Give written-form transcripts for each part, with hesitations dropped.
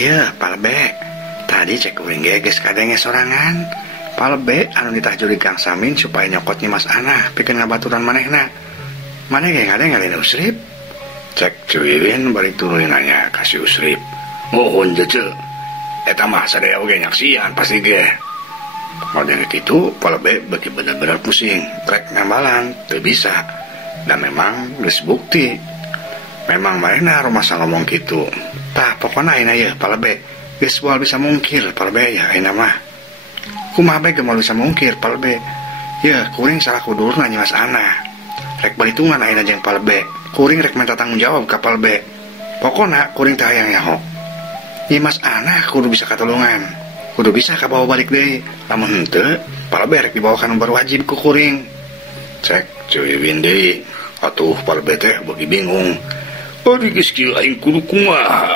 Ayo palebe tadi cek kuring geges kadenge sorangan palebe anu ditajuri Kang Samin supaya nyokot Mas Ana bikin ngabaturan manehna maneh ge kadeng ngalin Usrip cek Cuwiwin bari turunin nanya kasih Usrip mohon jece eta mah sadaya oge nyaksian pasti ge model itu palebe bagi bener-bener pusing trek ngambalan teu bisa dan memang geus bukti memang manehna rumasa ngomong gitu tah pokona ayeuna ye palebe geus moal bisa mungkir palebe ya ayeuna mah kumaha bae ge moal bisa mungkir palebe ye kuring salah kudur nanya Mas Ana rek balitungan ayeuna jeung palebe kuring rek minta tanggung jawab ka palebe pokona kuring teh hayang nyaho ieu Mas Ana kudu bisa katulungan kudu bisa kabawa balik deui lamun henteu palebe rek dibawa ka nomor wajib ku kuring cek Cuwiwin deui atuh palebe teh beuki bingung ari geus kieu aing kudu kumaha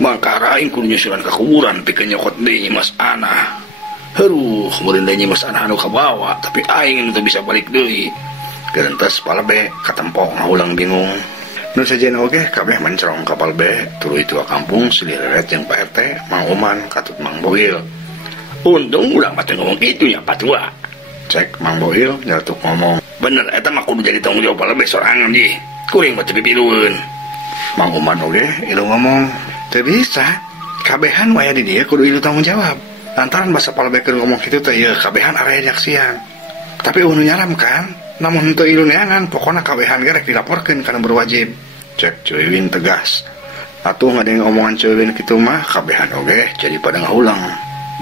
mangkara aing kudu nyusuran ka kuburan pikeun nyokot deui Mas Ana heuruh meureun deui Mas Ana anu kabawa tapi aing teu bisa balik deui gerentas palebe katempo ngaulang bingung nu sajeuna oge kabeh mencrong ka palebe tuluy tua kampung silireret jeung Pak RT Mang Oman katut Mang Boil untung ulah mah teu ngomong kitu nya patua cek Mang Boil nyeletuk ngomong bener eta mah kudu jadi tanggung jawab palebe sorangan ji kuring mah teu dipilueun Mang Oman oge ilu ngomong teu bisa kabehan waya di dieu kudu ilu tanggung jawab lantaran basa palebe keur ngomong kitu teh ieu kabehan area nyaksian tapi unu nyaram kan namun henteu ilu neangan pokona kabehan ge rek dilaporkeun kana berwajib cek Cuwiwin tegas atuh ngadeng omongan Cuwiwin kitu mah kabehan oge jadi pada ngaulang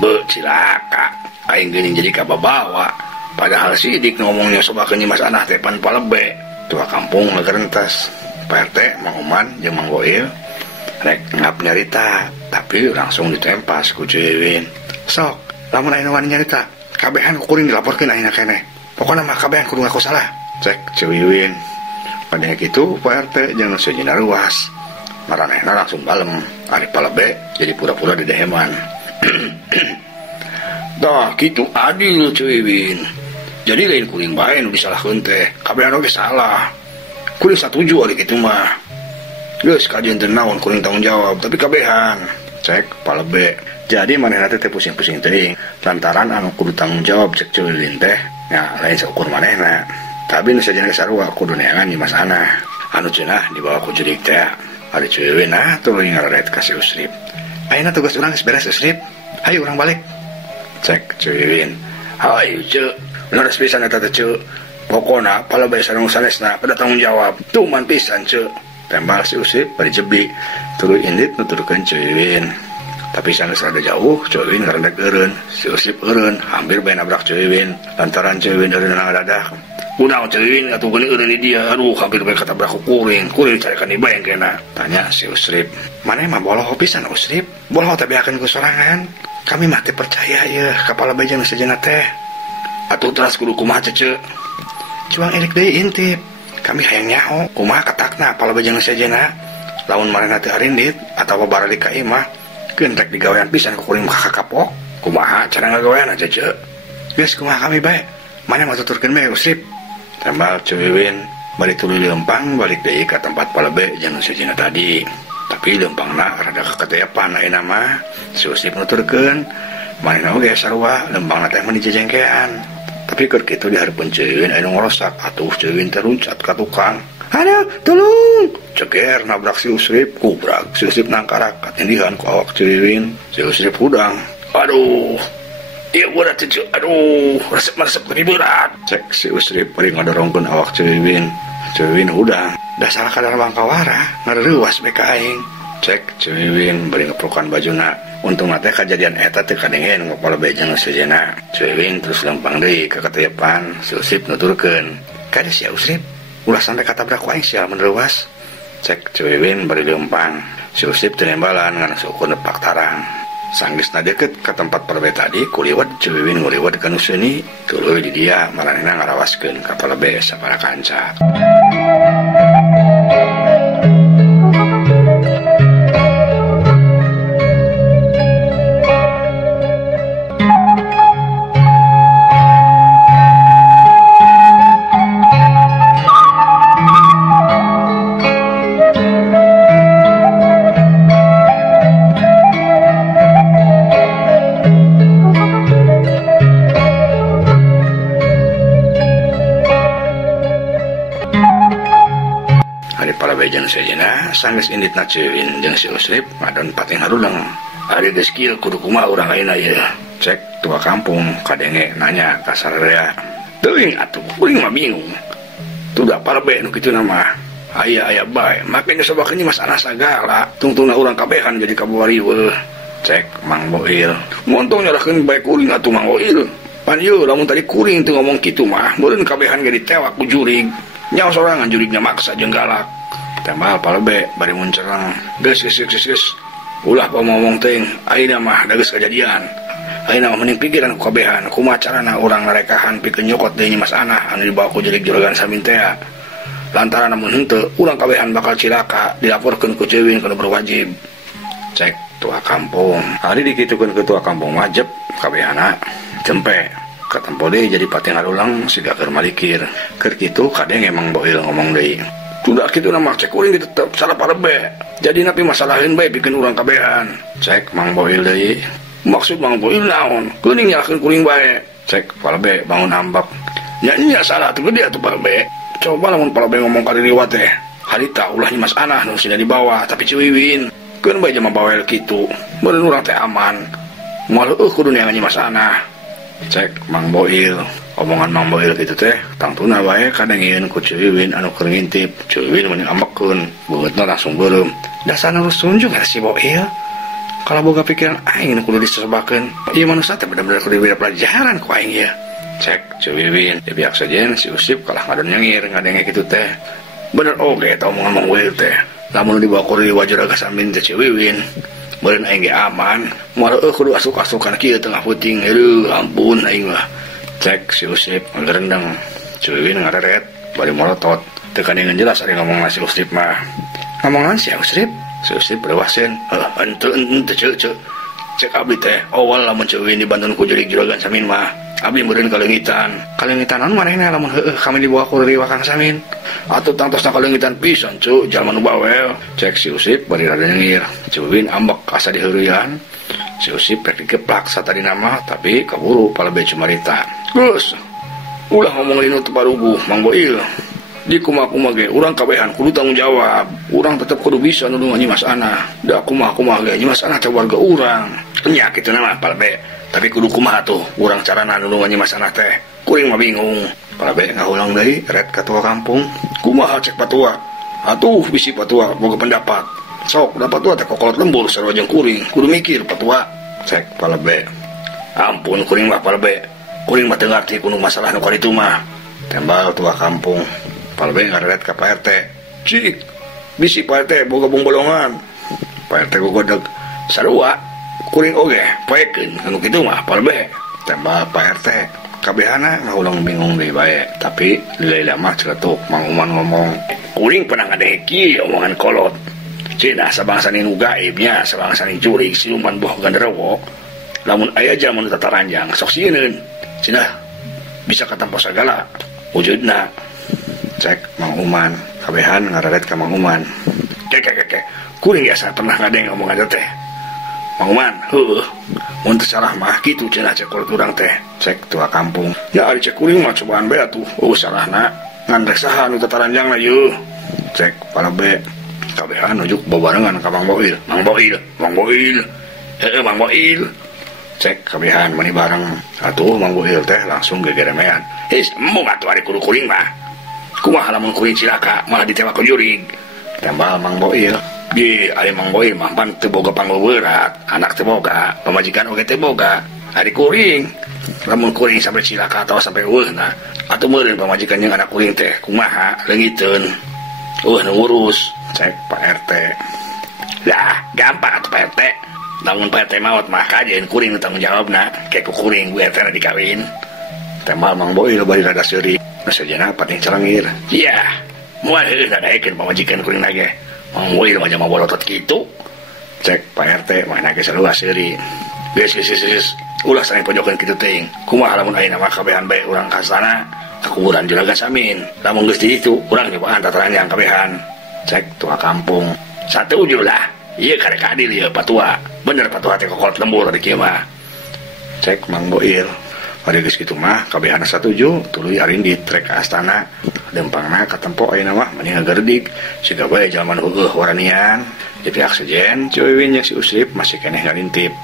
beuh cilaka aing geuning jadi kababawa padahal sidik ngomongnya sobakeun Mas Ana teh pan palebe tua kampung legerentas Pak RT Mang Oman jeung Mang Boil rek ngap nyarita tapi langsung ditempas ku Cuwiwin sok lamun ayeuna wani nyarita kabehan kuring dilaporkeun ayeuna keneh pokona mah kabehan kudu ngaku salah cek Cuwiwin pada kitu Pak RT jeung nu sejeuna ruas maranehna langsung balem ari palebe jadi pura-pura dideheman dah kitu adil Cuwiwin jadi lain kuring bae nu disalahkeun teh kabehan oge salah kuring satuju ari kitu mah geus kajian teu naon kuring tanggung jawab tapi kabehan cek palebe jadi manehna teh pusing-pusing teuing lantaran anu kudu tanggung jawab cek Cuwiwin teh nya lain saukur manehna tapi nu sajeuna sarua kudu neangan di Mas Ana anu cenah dibawa ku jurig teh ari Cuwiwin tuluy ngararet ka si Usrip ayeuna tugas urang geus beres Usrip hayu urang balik cek Cuwiwin hayu ceuk leres pisan eta teh ceuk pokona palebe sareng sanesna pada tanggung jawab tuman pisan ceuk tembak si Usrip bari jebi tuluy indit nuturkeun Cuwiwin tapi sanes rada jauh Cuwiwin ngarendek eureun si Usrip eureun hampir bae nabrak Cuwiwin lantaran Cuwiwin eureun ngadadak kunaon Cuwiwin atuh geuning eureun di dia aduh hampir bae katabrak ku kuring carekan di bae kena tanya si Usrip maneh mah boloh pisan Usrip boloh teh beakeun ku sorangan kami mah teh percaya ye ka palebe jeung sejeuna teh atuh teras kudu kumaha ceuk cuang elik deui intip kami hayang nyaho kumaha katakna palebe jeung sejeuna lamun manehna teu harindit atawa baralik ka imah keun rek digawean pisan ku kuring mah kapok kumaha cara ngagawean aja ceuk geus kumaha kami bae maneh mah tuturkeun bae Usrip tembal Cuwiwin balik tuluy leumpang balik deui ka tempat palebe jeung sejeuna tadi tapi leumpangna rada kaketepan ayeuna mah si Usrip nuturkeun manehna oge sarua leumpangna teh mah dijejengkean tapi keur kitu di hareupeun Cuwiwin aya nu ngorosak atuh Cuwiwin teh runcat ka tukang aduh tolong ceger nabrak si Usrip kubrak si Usrip nangkarak katindihan ku awak Cuwiwin si Usrip hudang aduh iya berat itu aduh resep lebih berat cek si Usrip bari ngadorongkeun awak Cuwiwin hudang dah salah kadar bangkawara ngareuwas beka aing cek Cuwiwin bari ngeprukan bajuna untung teh kejadian eta teu kadengen ngopalebe jeung sejeuna Cuwiwin terus lempang deui ka katepan si Usrip nuturkeun kada si Usrip ulah sampai katabrak ku aing sia menreuwas cek Cuwiwin bari lempang si Usrip teu nembalan ngan suku nepak tarang sanggeusna deukeut ka tempat palebe tadi kuliwat Cuwiwin nguliwat ka nu seuni tuluy di dia maranehna ngarawaskeun ka palebe sabaraha kanca. palabe jeung sejenna sanggeus inditna ceuwin jeung si Usrip ngadon pating harulang. Ari geus kieu kudu kumaha urang ayeuna ieu? Cek tua kampung kadenge nanya ka sararea. Teuing atuh, kuring mah bingung. Tuda palabe nu kitu mah. Aya bae, make nyobakeun mas ana sagala. Tungtungna urang kabehan jadi kabawariweuh. Cek Mang Boil. Montong nyarahkeun bae kuring atuh Mang Boil. Pan ieu lamun tadi kuring teu ngomong kitu mah, meureun kabehan ge ditewak ku jurig. Nyawa sorangan jurigna maksa jeung galak. Tembal palabe bari muncerang. Geus. Ulah ngomong teh, ayeuna mah da geus kajadian. Ayeuna mah mending pikiran ku kabehan, kumaha carana urang narekahan pikeun nyokot deui Mas Anah anu dibawa ku jurig juragan samin teh. Lantaran namun henteu urang kabehan bakal cilaka dilaporkeun ku ceuwin kana berwajib. Cek tua kampung. Hari dikitukeun ke tua kampung wajib kabehana cempe. Katempo deui jadi pating harulang siga keur malikir. Keur kitu kadeng emang Boil ngomong deui. Sudah kitu mah cek kuring tetep salah parebe. Jadi napi masalahin bae bikin urang kabehan. Cek Mang Boil deui. Maksud Mang Boil naon? Kuning nyalahkeun kuring bae. Cek parebe bangun ambak. Nya salah tuh gede atuh parebe. Coba lamun parebe ngomong ka diriwat teh. Harita ulah Mas Anah nu sida di bawah tapi ciwiwin. Keun bae mah bawel kitu. Meureun urang teh aman. Moal kudu neangan Mas Anah. Cek Mang Boil. Omongan Mang Boil gitu teh tangtuna wae kadengieun ku Ciwiwin anu keur ngintip. Ciwiwin mending ambekeun, beungeutna langsung beureum. Dasana nu sunjung si Boil. Kalau boga pikiran aing kudu disebakeun. Ieu manusia teh bener-bener kudu diberi pelajaran ku aing ieu. Cek Ciwiwin, di pihak sajen si Usip kalah ngadon nyengir ngadenge kitu teh. Bener oge eta omongan Mang Boil teh. Lamun dibawa ku Wajuraga Samin teh Ciwiwin, meureun aing ge aman. Moal kudu asuk-asukan kieu tengah puting. Ampun aing mah. Cek si Usip ngerendeng. Ciwiwin ngareret bari morotot. Teu kadengeun jelas ari ngomong si Usip mah. Ngomongan si Usip? Si Usip berwasen. Henteu ceu. Cek abdi teh awal lamun Ciwiwin dibantun ku jurig juragan Samin mah. Abdi meureun kalengitan. Kalengitan naon manehna lamun heueuh kami dibawa ku riwa Kang Samin. Atuh tangtosna kalengitan pisan cu, jalma nu bawel. Cek si Usip bari rada nyengir. Ciwiwin ambek asa diheureuyan. Si Usip rek dikeplak satadina mah tapi kaburu palabe cumarita. Geus. Ulah ngomong linu teu paruguh Mang Boil. Di kumaha-kumaha ge urang kabehan kudu tanggung jawab. Urang tetep kudu bisa nulungan Nyi Mas Anah. Da kumaha-kumaha ge Nyi Mas Anah teh warga urang. Nya kitu mah palabe. Tapi kudu kumaha tuh urang carana nulungan Nyi Mas Anah teh. Kuring mah bingung. Palabe ngahulang deui ret ka tua kampung. Kumaha cek patua? Atuh bisi patua boga pendapat. Sok dapat tua teh kokolot lembur sarua jeung kuring. Kudu mikir patua. Cek palabe. Ampun kuring mah palabe. Kuring mah teu ngarti kudu masalah nu kitu mah. Tembal tua kampung. Palabe ngareret ka Pak RT. Cik, bisi Pak RT boga bolongan. Pak RT gogodeg sarua. Kuring oge poekeun anu kitu mah palabe. Tembal Pak RT. Kabehana ngahulang bingung deui bae. Tapi lila mah celetuk Mang Uman ngomong. Kuring pernah ngadenge kieu omongan kolot. Cenah sabangsa nu gaibnya, sabangsa ni jurig siluman buah ganderowo. Lamun aya jaman tata ranjang sok sieun. Cenah bisa katampo sagala wujudna. Cek Mang Uman, kabehan ngareret ka Mang Uman. Kek. Kuring biasa pernah ngadeng omongan teh. Mang Uman, heueuh. Mun teu salah mah kitu cenah cek kolot urang teh. Cek tua kampung. Ya ari cek kuring mah cobaan bae atuh. Salahna ngan rek saha nu tata ranjangna ieu. Cek palabe. Kabehan nujuk babarengan ka Mang Boil. Mang Boil. Heueuh Mang Boil. Cek kabehan mani bareng. Atuh Mang Boil teh langsung gegeremean. His embung atuh ari kudu kuring mah. Kumaha lamun kuring cilaka malah ditewak ku jurig. Tembal Mang Boil. Di ari Mang Boil mah pan teu boga pangeuweurat, anak teu boga, pamajikan oge teu boga. Ari kuring lamun kuring sampai cilaka atawa sampai eueuhna, atuh meureun pamajikan jeung anak kuring teh kumaha leungiteun. Nu ngurus. Cek Pak RT. Lah, gampang atuh Pak RT. Lamun Pak RT maot mah kajeun kuring nu tanggung jawabna, kayak ku kuring Bu RT na dikawin. Tembal Mang Boil bari rada seuri. Nasejana pating calengir. Iya, moal heueuh dadaekeun pamajikan kuring lagi. Mang Boil mah mah bolotot kitu. Cek Pak RT mana ge sarua seuri. Geus. Ulah saling pojokeun kitu teuing. Kumaha lamun ayeuna mah kabehan bae urang ka sana ka kuburan Juragan Samin. Lamun geus di ditu urang nyobaan tataranjang kabehan. Cek tua kampung. Satuju lah. Ieu karek adil ieu patua. Bener patua teh kokolot lembur di kieu mah. Cek Mang Boil. Ari geus kitu mah kabehana satuju tuluy arin di trek ka astana. dempangna katempo ayeuna mah mending ngagerdik siga bae jaman waranian di pihak sejen Ciwiwin jeung si Usip masih keneh ngalintip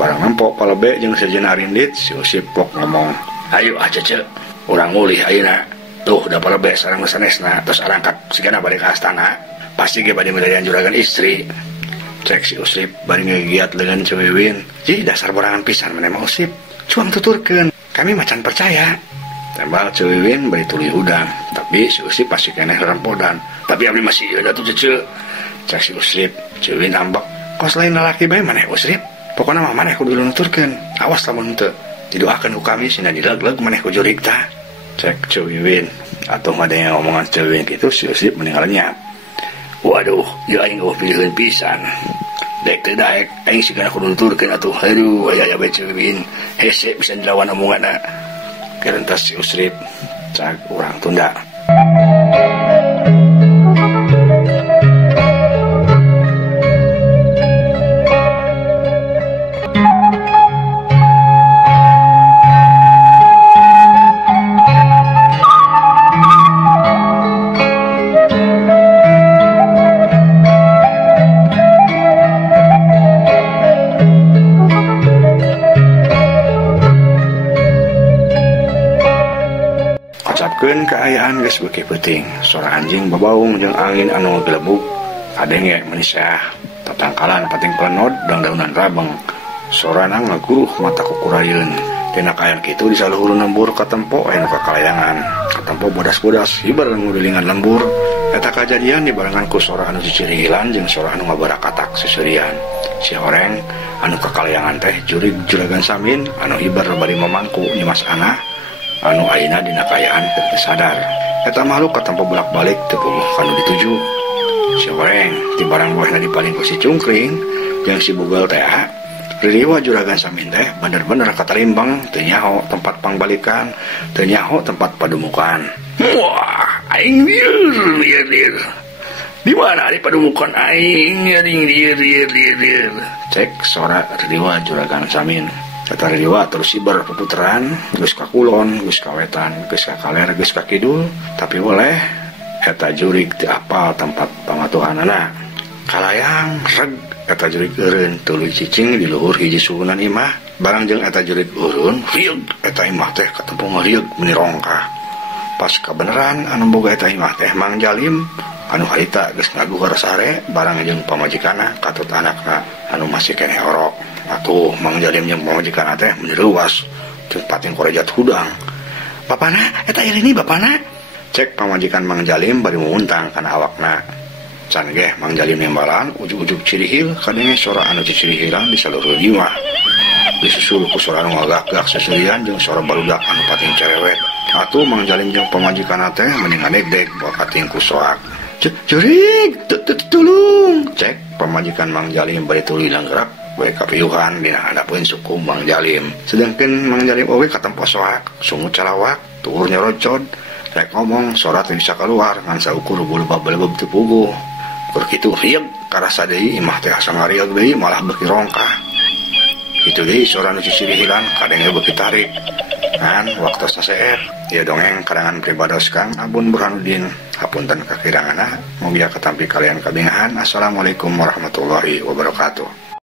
barang nempok palebe jeung sejen arindit si Usip pok ngomong ayo acece urang mulih ayeuna tuh da palebe sareng sanesna tos arangkat sigana bade ka astana pasti ge bade milarian juragan istri cek si Usip bari ngegiat dengan Ciwiwin ji dasar borangan pisan meneh mah Usip cuang tuturkeun kami macan percaya tembal Ciwiwin bari tuluy udang tapi si Usip pasti keneh rempodan tapi abdi masih ada tuh cece cek si Usip Ciwiwin ambek kos lain lalaki bae maneh Usip pokona mah maneh kudu nuturkeun awas lamun teu didoakeun ku kami sina dilegleg maneh ku jurig tah cek Ciwiwin atuh madanya ngomongan Ciwiwin kitu si Usip meninggalnya waduh ya aing eueuh pilieun pisan dek teu daek aing sigana kudu nuturkeun atuh aduh aya bae Ciwiwin hese bisa dilawan omonganna kerentas si Usip cak urang tunda keayaan geus beuki peuting suara anjing babaung jeung angin anu gelebuk kadenge manisah tatangkalan pating pelenod daun-daunan rabeng sorana ngaguruh mata kukurayeun dina kaayaan kitu di saluhur lembur katempo aya nu kakalayangan katempo bodas-bodas hibar ngudelingan lembur eta kajadian dibarengan ku sora anu cicirihilan jeung sora anu ngabarakatak seserian si horeng anu kakalayangan teh jurig juragan samin anu hibar bari mamangku nyimas ana anu ayeuna dina kaayaan teu sadar eta makhluk katempo bolak-balik teu puguh kanu dituju si goreng ti barang buahna dipaling ku si cungkring jeung si bugal teh ririwa juragan samin teh bener-bener katalimbang teu nyaho tempat pangbalikan teu nyaho tempat padumukan wah aing lieur di mana di padumukan aing lieur cek sora ririwa juragan samin Kata Riwa terus siber peputaran, geus ka kulon, geus ka wetan, geus ka kaler, geus ka kidul, tapi boleh eta jurig teu apal tempat pamatuhanana. Kalayang reg eta jurig eureun tuluy cicing di luhur hiji suhunan imah, barang jeung eta jurig eureun, riug eta imah teh katempo ngariug meni rongkah. Pas kabeneran anu boga eta imah teh Mang Jalim, anu harita geus ngaguhar sare barang jeung pamajikanna katut anakna anu masih keneh orok. Atuh Mang Jalim jeung pamajikanna teh menyeruas jeung pating korejat hudang. Bapana eta ieu bapana. Cek pamajikan Mang Jalim bari muntang kana awakna. Can ge Mang Jalim nimbalan ujug-ujug cirihil kadenge sora anu cirihilan di saluruh jiwa. Disusul ku sora anu ngagak-gak seserian jeung sora barudak anu pating cerewet. Atuh Mang Jalim jeung pamajikanna teh mending ngadeg bawa kating ku soak. Jurig, tulung. Cek pamajikan Mang Jalim bari tuluy langgerak bae kapiuhan dina hadapeun suku Mang Jalim. Sedengkeun Mang Jalim oge katempo soak, sungut calawak, tuur nyorocod, rek ngomong sora teu bisa kaluar ngan saukur bulebab-bulebab teu puguh. Keur kitu rieg karasa deui imah teh asa ngarieg deui malah beuki rongkah. Kitu deui sora nu cicirihilan kadenge beuki tarik. Ngan waktosna seet, ieu dongeng karangan pribados Kang Abun Burhanuddin. Hapunten kakiranganna, mugia katampi kalian kabingahan. Assalamualaikum warahmatullahi wabarakatuh.